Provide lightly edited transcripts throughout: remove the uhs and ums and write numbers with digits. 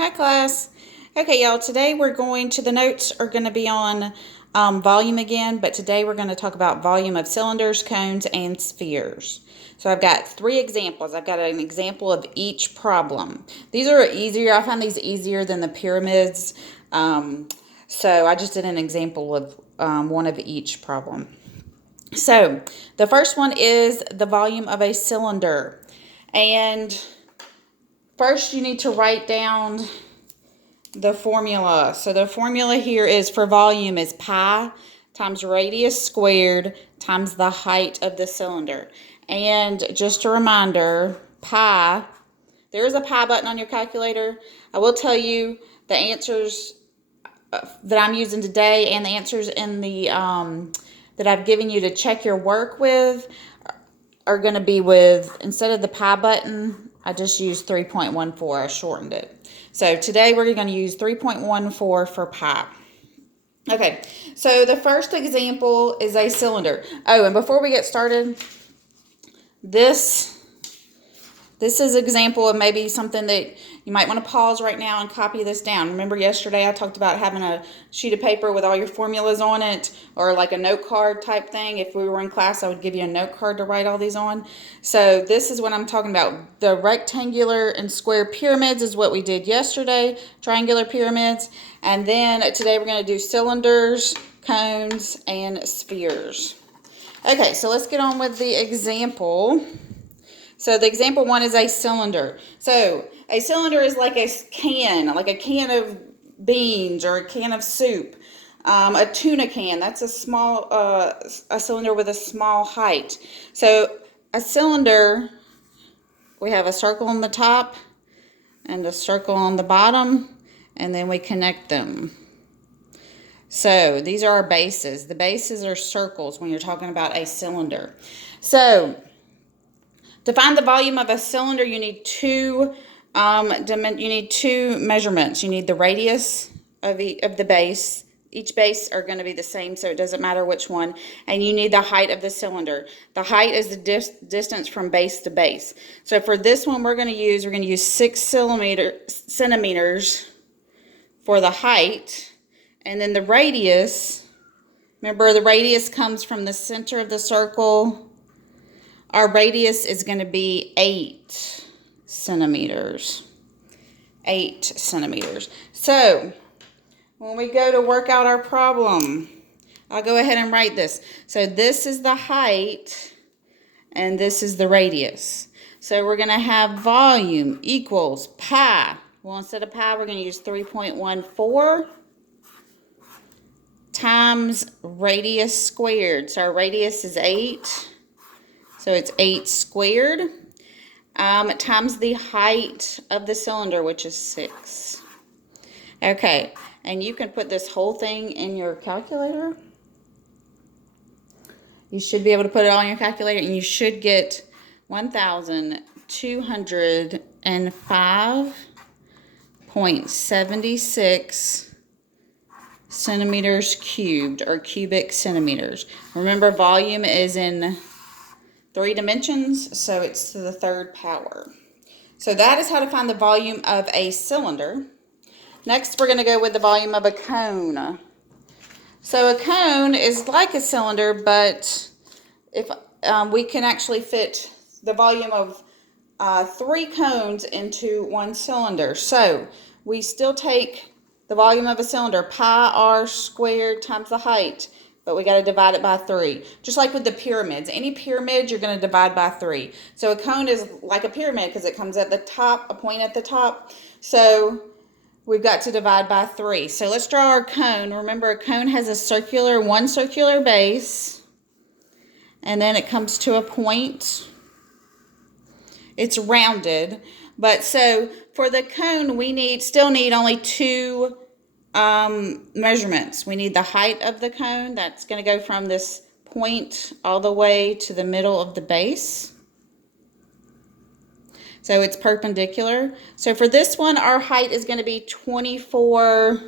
Hi, class. Okay, y'all, today the notes are going to be on volume again, but today we're going to talk about volume of cylinders, cones, and spheres. So I've got 3 examples. I've got an example of each problem. These are easier. I find these easier than the pyramids. So I just did an example of one of each problem. So the first one is the volume of a cylinder. And first you need to write down the formula. So the formula here is for volume is pi times radius squared times the height of the cylinder. And just a reminder, pi, there is a pi button on your calculator. I will tell you the answers that I'm using today and the answers in the that I've given you to check your work with are going to be with, instead of the pi button, I just used 3.14. I shortened it. So today we're going to use 3.14 for pi. Okay, so the first example is a cylinder. Oh, and before we get started, this is an example of maybe something that you might want to pause right now and copy this down. Remember yesterday I talked about having a sheet of paper with all your formulas on it, or like a note card type thing. If we were in class, I would give you a note card to write all these on. So this is what I'm talking about. The rectangular and square pyramids is what we did yesterday, triangular pyramids. And then today we're going to do cylinders, cones, and spheres. Okay, so let's get on with the example. So the example 1 is a cylinder. So a cylinder is like a can of beans or a can of soup. A tuna can, that's a small, a cylinder with a small height. So a cylinder, we have a circle on the top and a circle on the bottom, and then we connect them. So these are our bases. The bases are circles when you're talking about a cylinder. So to find the volume of a cylinder, you need two measurements. You need the radius of the base. Each base are going to be the same, so it doesn't matter which one. And you need the height of the cylinder. The height is the distance from base to base. So for this one, we're going to use 6 centimeters for the height. And then the radius, remember the radius comes from the center of the circle. Our radius is going to be 8 centimeters. 8 centimeters. So when we go to work out our problem, I'll go ahead and write this. So this is the height and this is the radius. So we're going to have volume equals pi. Well, instead of pi, we're going to use 3.14 times radius squared. So our radius is 8. So it's 8 squared times the height of the cylinder, which is 6. Okay, and you can put this whole thing in your calculator. You should be able to put it all in your calculator, and you should get 1,205.76 centimeters cubed, or cubic centimeters. Remember, volume is in 3 dimensions, so it's to the 3rd power. So that is how to find the volume of a cylinder. Next, we're going to go with the volume of a cone. So a cone is like a cylinder, but if we can actually fit the volume of 3 cones into 1 cylinder. So we still take the volume of a cylinder, pi r squared times the height, but we got to divide it by 3. Just like with the pyramids. Any pyramid, you're going to divide by 3. So a cone is like a pyramid because it comes at the top, a point at the top. So we've got to divide by 3. So let's draw our cone. Remember, a cone has one circular base, and then it comes to a point. It's rounded. But so for the cone, we still need only 2 measurements. We need the height of the cone. That's going to go from this point all the way to the middle of the base. So it's perpendicular. So for this one, our height is going to be 24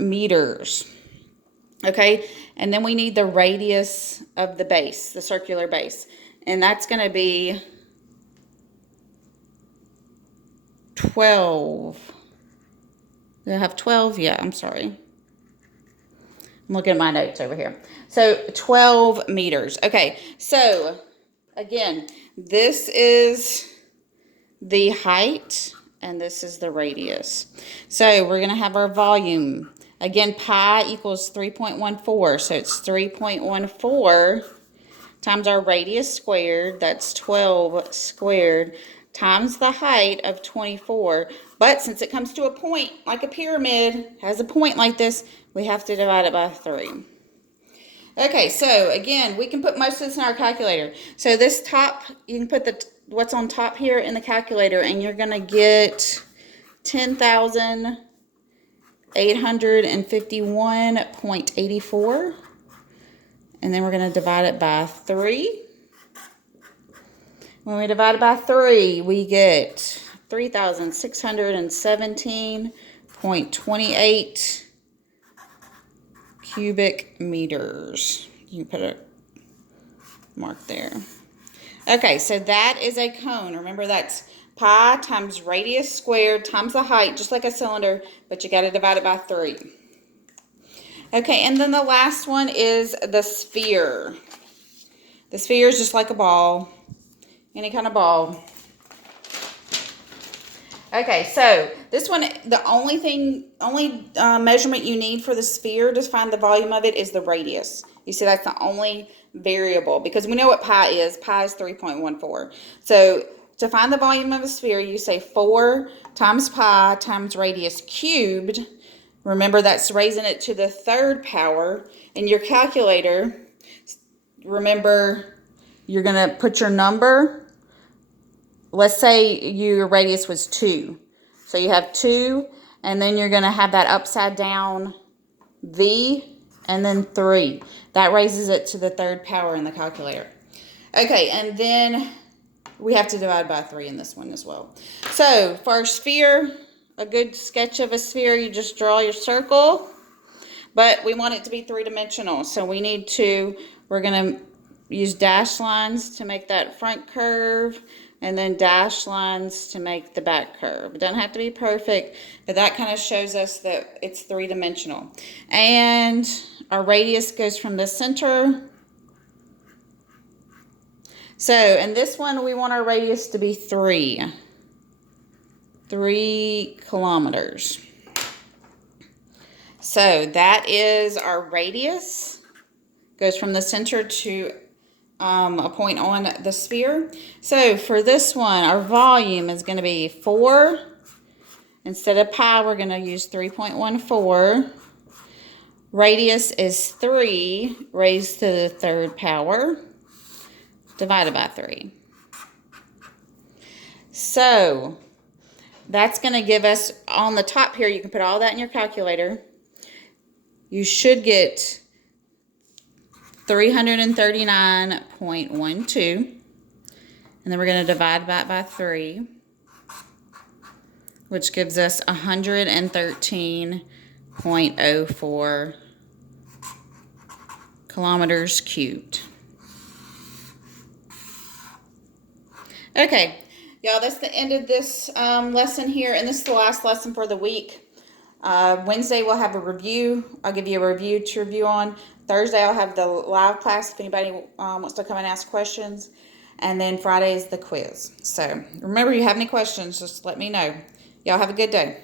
meters. Okay, and then we need the radius of the base, the circular base. And that's going to be 12. Do I have 12? Yeah, I'm sorry. I'm looking at my notes over here. So 12 meters. Okay, so again, this is the height and this is the radius. So we're going to have our volume. Again, pi equals 3.14. So it's 3.14 times our radius squared. That's 12 squared times the height of 24. But since it comes to a point, like a pyramid, has a point like this, we have to divide it by 3. Okay, so again, we can put most of this in our calculator. So this top, you can put what's on top here in the calculator, and you're going to get 10,851.84. And then we're going to divide it by 3. When we divide it by 3, we get 3,617.28 cubic meters. You can put a mark there. Okay, so that is a cone. Remember, that's pi times radius squared times the height, just like a cylinder, but you got to divide it by 3. Okay, and then the last one is the sphere. The sphere is just like a ball, any kind of ball. Okay, so this one, the only measurement you need for the sphere to find the volume of it is the radius. You see, that's the only variable because we know what pi is. Pi is 3.14. So to find the volume of a sphere, you say 4 times pi times radius cubed. Remember, that's raising it to the 3rd power. In your calculator, remember, you're going to put your number. Let's say your radius was 2. So you have 2, and then you're going to have that upside down V, and then 3. That raises it to the 3rd power in the calculator. Okay, and then we have to divide by 3 in this one as well. So for our sphere, a good sketch of a sphere, you just draw your circle. But we want it to be 3-dimensional, so we're going to use dashed lines to make that front curve, and then dashed lines to make the back curve. It doesn't have to be perfect, but that kind of shows us that it's 3-dimensional. And our radius goes from the center. So, in this one, we want our radius to be 3 kilometers. So, that is our radius. Goes from the center to a point on the sphere. So for this one, our volume is going to be 4. Instead of pi, we're going to use 3.14. Radius is 3 raised to the 3rd power divided by 3. So that's going to give us, on the top here, you can put all that in your calculator. You should get 339.12, and then we're going to divide that by 3, which gives us 113.04 kilometers cubed. Okay, y'all, that's the end of this lesson here, and this is the last lesson for the week. Wednesday we'll have a review. I'll give you a review to review on. Thursday I'll have the live class if anybody wants to come and ask questions. And then Friday is the quiz. So remember, you have any questions, just let me know. Y'all have a good day.